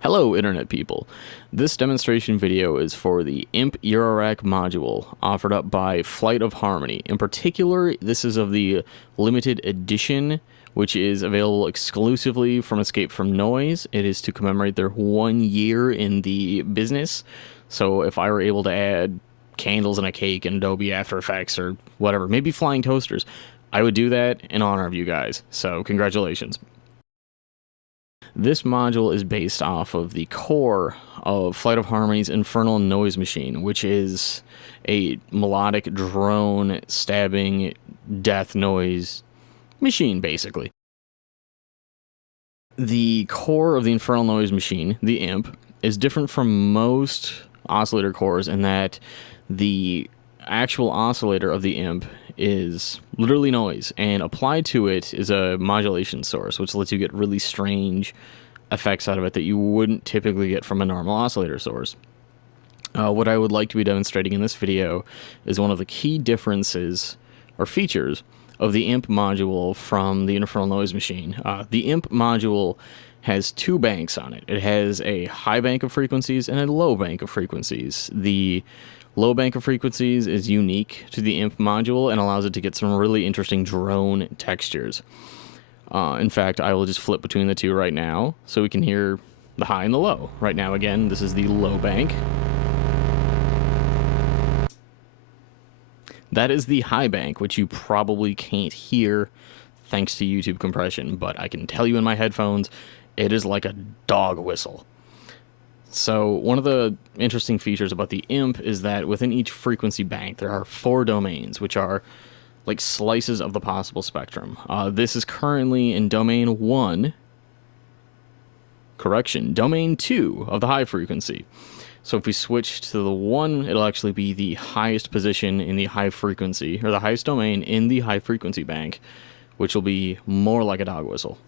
Hello Internet people. This demonstration video is for the IMP Euro-rack Module offered up by Flight of Harmony. In particular, this is of the limited edition, which is available exclusively from Escape from Noise. It is to commemorate their 1 year in the business. So if I were able to add candles and a cake in Adobe After Effects or whatever, maybe flying toasters, I would do that in honor of you guys. So congratulations. This module is based off of the core of Flight of Harmony's Infernal Noise Machine, which is a melodic drone stabbing death noise machine, basically. The core of the Infernal Noise Machine, the IMP, is different from most oscillator cores in that the actual oscillator of the IMP is literally noise, and applied to it is a modulation source, which lets you get really strange effects out of it that you wouldn't typically get from a normal oscillator source. What I would like to be demonstrating in this video is one of the key differences or features of the IMP module from the Infernal Noise Machine. The IMP module has two banks on it. It has a high bank of frequencies and a low bank of frequencies. The low bank of frequencies is unique to the IMP module and allows it to get some really interesting drone textures. In fact, I will just flip between the two right now so we can hear the high and the low. Right now, again, this is the low bank. That is the high bank, which you probably can't hear thanks to YouTube compression, but I can tell you in my headphones, it is like a dog whistle. So one of the interesting features about the IMP is that within each frequency bank there are 4 domains, which are like slices of the possible spectrum. This is currently in domain 1, domain 2 of the high frequency. So if we switch to the 1, it'll actually be the highest position in the high frequency, or the highest domain in the high frequency bank, which will be more like a dog whistle.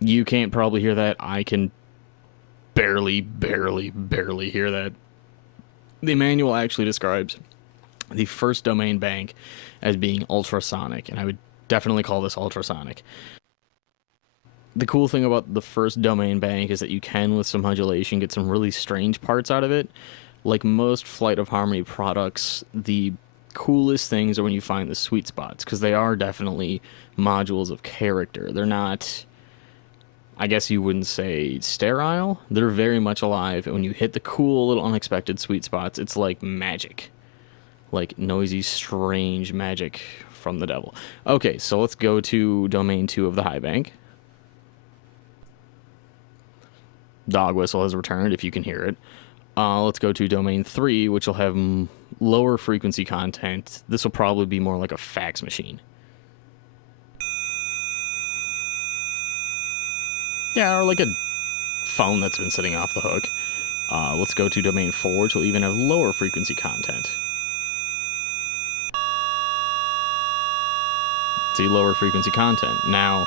You can't probably hear that. I can barely hear that. The manual actually describes the first domain bank as being ultrasonic, and I would definitely call this ultrasonic. The cool thing about the first domain bank is that you can, with some modulation, get some really strange parts out of it. Like most Flight of Harmony products, the coolest things are when you find the sweet spots, because they are definitely modules of character. They're not, I guess you wouldn't say sterile. They're very much alive, and when you hit the cool little unexpected sweet spots, it's like magic. Like noisy, strange magic from the devil. Okay, so let's go to domain 2 of the high bank. Dog whistle has returned, if you can hear it. Let's go to domain 3, which will have lower frequency content. This will probably be more like a fax machine. Yeah, or like a phone that's been sitting off the hook. Let's go to domain 4, which will even have lower frequency content. See, lower frequency content. Now,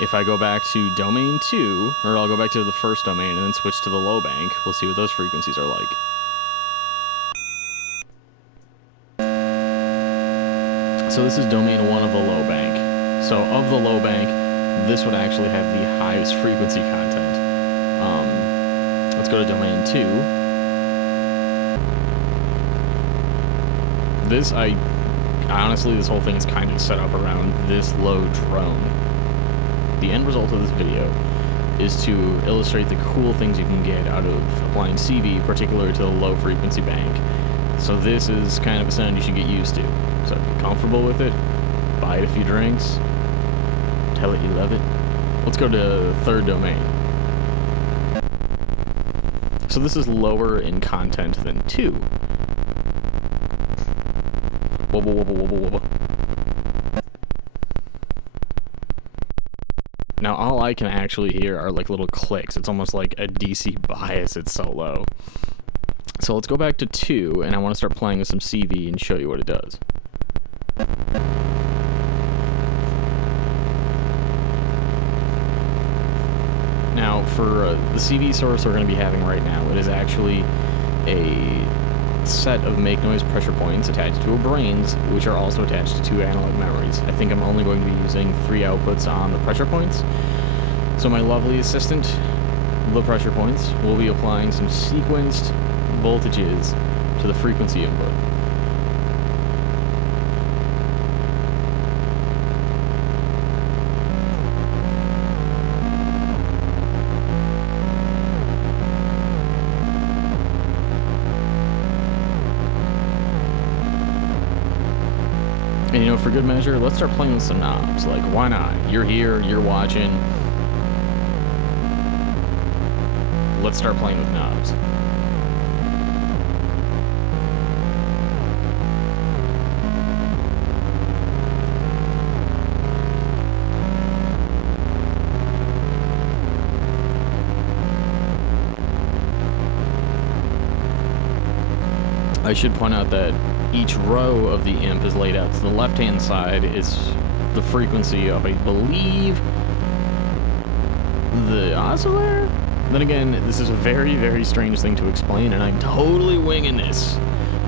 if I go back to domain 2, or I'll go back to the first domain and then switch to the low bank, we'll see what those frequencies are like. So this is domain 1 of the low bank. So of the low bank, this would actually have the highest frequency content. Let's go to domain 2. This, honestly, this whole thing is kind of set up around this low drone. The end result of this video is to illustrate the cool things you can get out of applying CV, particularly to the low frequency bank. So this is kind of a sound you should get used to. So get comfortable with it, buy it a few drinks, tell it you love it. Let's go to the third domain. So this is lower in content than 2. Wobble, wobble, wobble, wobble. Now all I can actually hear are like little clicks. It's almost like a DC bias, it's so low. So let's go back to 2, and I want to start playing with some CV and show you what it does. Now, for the CV source we're going to be having right now, it is actually a set of make noise pressure points attached to a brains, which are also attached to 2 analog memories. I think I'm only going to be using 3 outputs on the pressure points. So my lovely assistant, the pressure points, will be applying some sequenced voltages to the frequency input. And you know, for good measure, let's start playing with some knobs. Like, why not? You're here, you're watching. Let's start playing with knobs. I should point out that each row of the imp is laid out. So the left-hand side is the frequency of, I believe, the oscillator? Then again, this is a very, very strange thing to explain, and I'm totally winging this.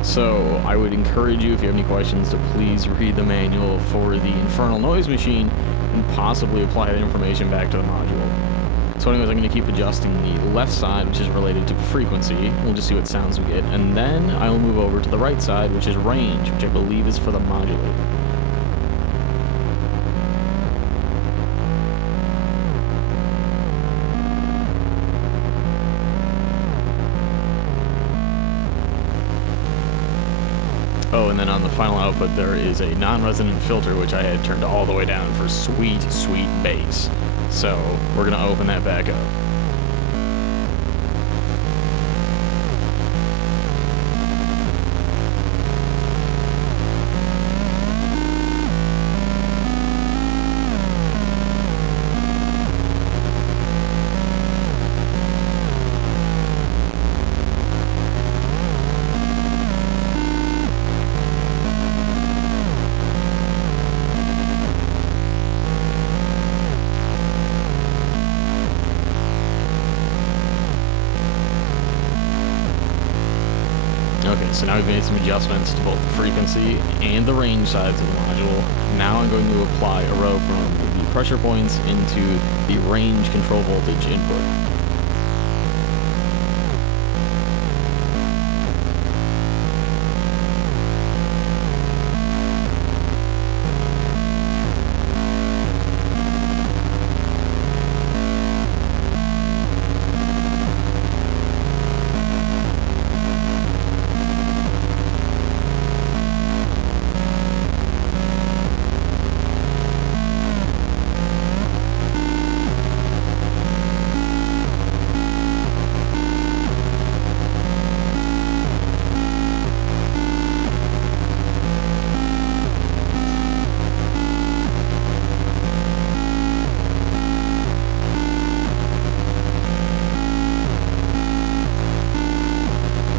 So I would encourage you, if you have any questions, to please read the manual for the infernal noise machine and possibly apply that information back to the module. So anyways, I'm going to keep adjusting the left side, which is related to frequency. We'll just see what sounds we get. And then I'll move over to the right side, which is range, which I believe is for the modulator. Oh, and then on the final output, there is a non-resonant filter, which I had turned all the way down for sweet, sweet bass. So we're going to open that back up. Okay, so now we've made some adjustments to both the frequency and the range sides of the module. Now I'm going to apply a row from the pressure points into the range control voltage input.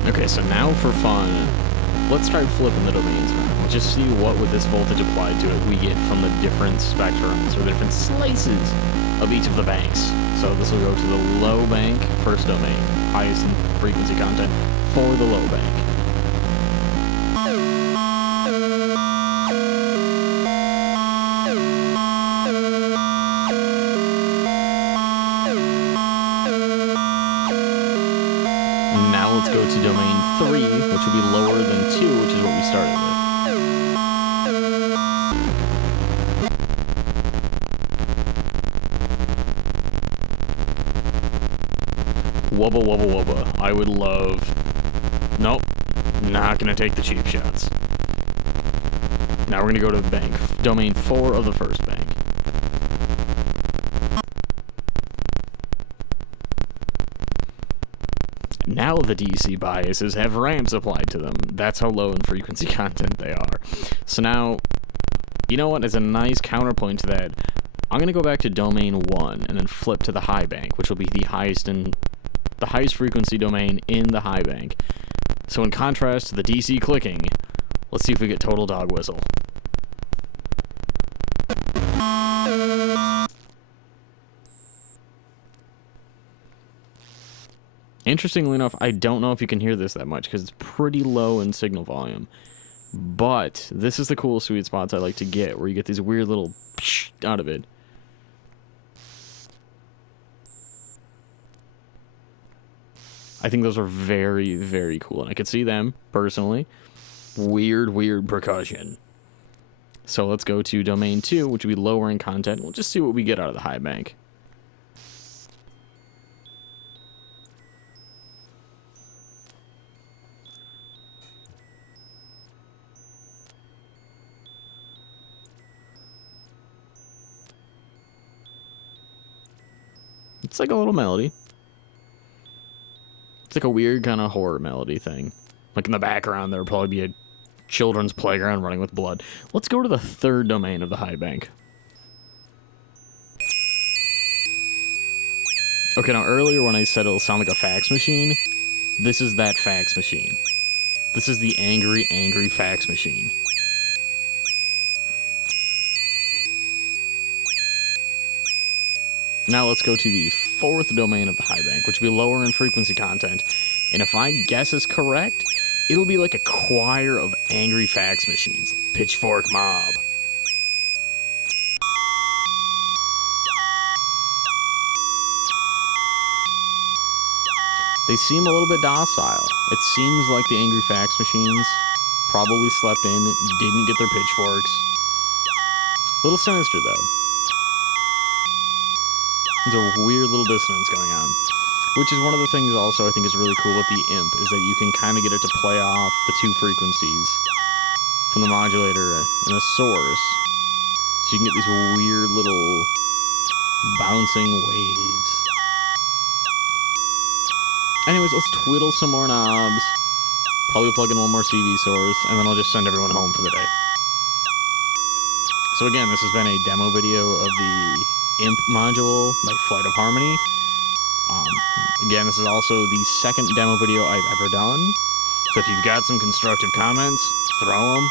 Okay, so now for fun, let's try flipping the domains around. Just see what, with this voltage applied to it, we get from the different spectrums or the different slices of each of the banks. So this will go to the low bank, first domain, highest in frequency content for the low bank. Now let's go to domain 3, which will be lower than 2, which is what we started with. Wubba wubba wubba. I would love... Nope. Not gonna take the cheap shots. Now we're gonna go to the bank. Domain 4 of the first bank. Now the DC biases have ramps applied to them. That's how low in frequency content they are. So now, you know what? As a nice counterpoint to that, I'm going to go back to domain 1 and then flip to the high bank, which will be the highest frequency domain in the high bank. So in contrast to the DC clicking, let's see if we get total dog whistle. Interestingly enough, I don't know if you can hear this that much because it's pretty low in signal volume. But this is the cool sweet spots I like to get, where you get these weird little out of it. I think those are very, very cool, and I could see them, personally. Weird, weird percussion. So let's go to domain 2, which would be lowering content. We'll just see what we get out of the high bank. It's like a little melody. It's like a weird kind of horror melody thing. Like in the background, there would probably be a children's playground running with blood. Let's go to the third domain of the high bank. Okay, now earlier when I said it'll sound like a fax machine, this is that fax machine. This is the angry, angry fax machine. Now let's go to the fourth domain of the high bank, which will be lower in frequency content. And if my guess is correct, it'll be like a choir of angry fax machines, like Pitchfork Mob. They seem a little bit docile. It seems like the angry fax machines probably slept in, didn't get their pitchforks. A little sinister, though. There's a weird little dissonance going on. Which is one of the things also I think is really cool with the IMP, is that you can kind of get it to play off the two frequencies from the modulator and the source. So you can get these weird little bouncing waves. Anyways, let's twiddle some more knobs. Probably plug in one more CV source, and then I'll just send everyone home for the day. So again, this has been a demo video of the IMP module, like Flight of Harmony. Again, this is also the second demo video I've ever done. So if you've got some constructive comments, throw them.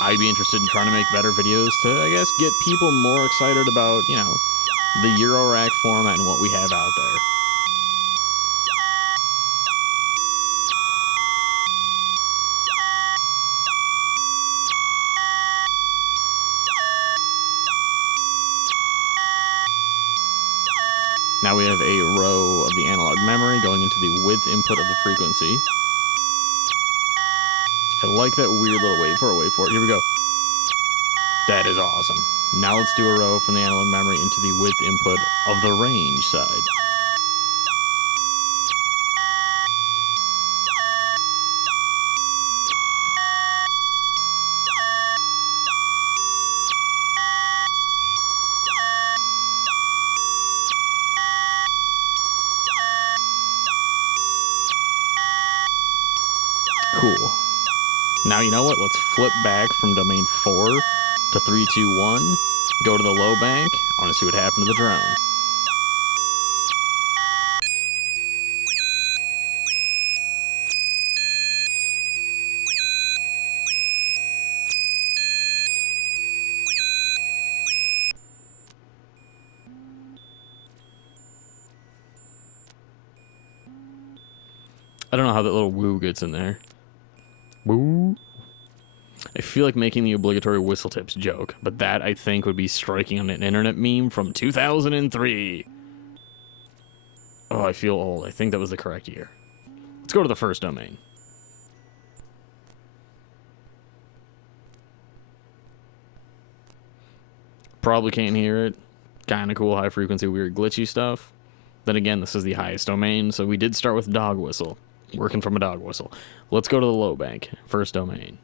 I'd be interested in trying to make better videos to, I guess, get people more excited about, you know, the Euro-rack format and what we have out there. Now we have a row of the analog memory going into the width input of the frequency. I like that weird little wait for it. Here we go. That is awesome. Now let's do a row from the analog memory into the width input of the range side. Cool. Now you know what? Let's flip back from domain 4 to 3, 2, 1. Go to the low bank. I want to see what happened to the drone. I don't know how that little woo gets in there. Woo. I feel like making the obligatory whistle tips joke, but that, I think, would be striking on an internet meme from 2003. Oh, I feel old. I think that was the correct year. Let's go to the first domain. Probably can't hear it. Kind of cool, high frequency, weird glitchy stuff. Then again, this is the highest domain, so we did start with dog whistle. Working from a dog whistle. Let's go to the low bank. First domain.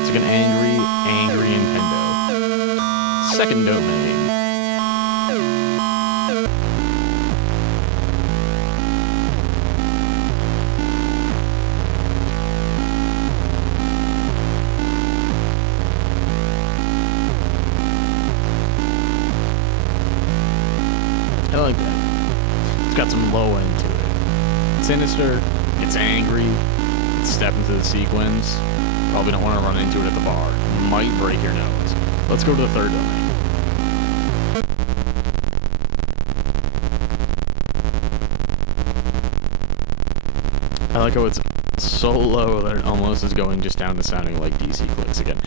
It's like an angry Nintendo. Second domain. I like that. It's got some low end to it. It's sinister, it's angry, it's step into the sequence. Probably don't want to run into it at the bar. Might break your nose. Let's go to the third domain. Now, you know what? Let's flip back from domain 4 to 3, 2, 1. Go to the low bank. First domain. Cool. Now you know what? Let's flip back from domain 4 to 3, 2, 1. Go to the low bank. Second domain. like how it's so low that it almost is going just down to sounding like DC clicks again.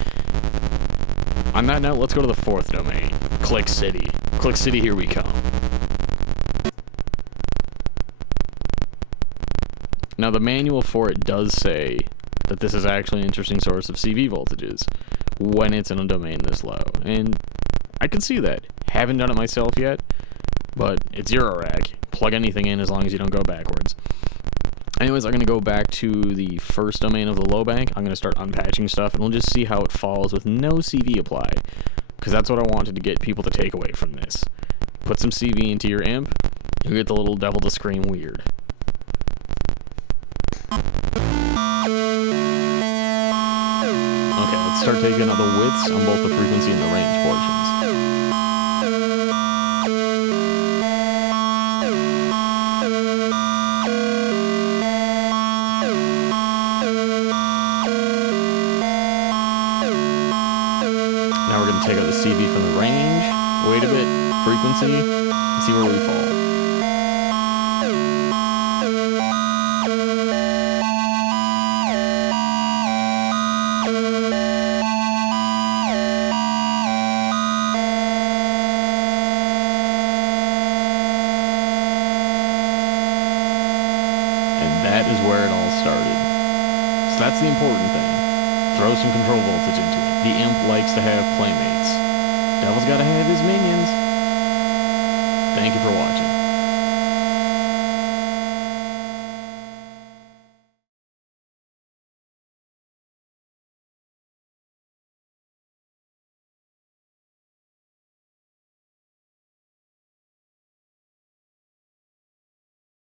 On that note, let's go to the fourth domain. Click City. Click City, here we come. Now, the manual for it does say that this is actually an interesting source of CV voltages when it's in a domain this low. And I can see that. Haven't done it myself yet, but it's Euro-rack. Plug anything in as long as you don't go backwards. Anyways, I'm going to go back to the first domain of the low bank. I'm going to start unpatching stuff, and we'll just see how it falls with no CV applied. Because that's what I wanted to get people to take away from this. Put some CV into your imp, you get the little devil to scream weird. Okay, let's start taking out the widths on both the frequency and the range portions. Now we're going to take out the CV from the range, wait a bit, frequency, and see where we fall. And that is where it all started. So that's the important thing. Throw some control voltage into it. The imp likes to have playmates. Devil's gotta have his minions. Thank you for watching.